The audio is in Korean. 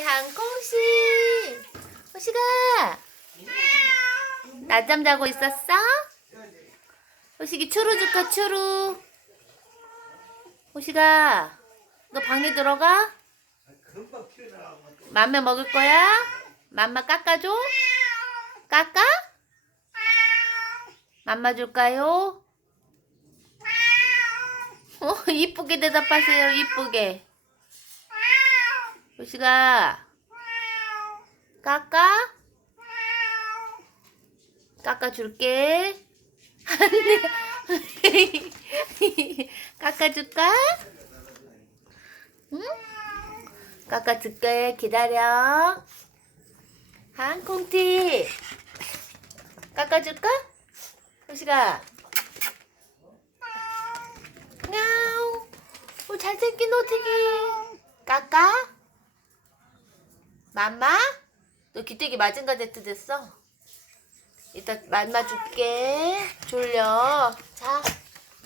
한콩씨 호시가 낮잠 자고 있었어? 호식이 추루 줄까 추루 호시가 너 방에 들어가? 맘매 먹을 거야? 맘마 깎아줘? 깎아? 맘마 줄까요? 어, 이쁘게 대답하세요 이쁘게 호시가 깎아? 깎아줄게. 안돼. 깎아줄까? 응? 깎아줄게. 기다려. 한 콩티. 깎아줄까? 호시가. 냐우. 오, 잘생긴 오티기. 맘마? 너 귀때기 맞은 거 됐어 됐어? 이따 맘마 줄게. 졸려. 자.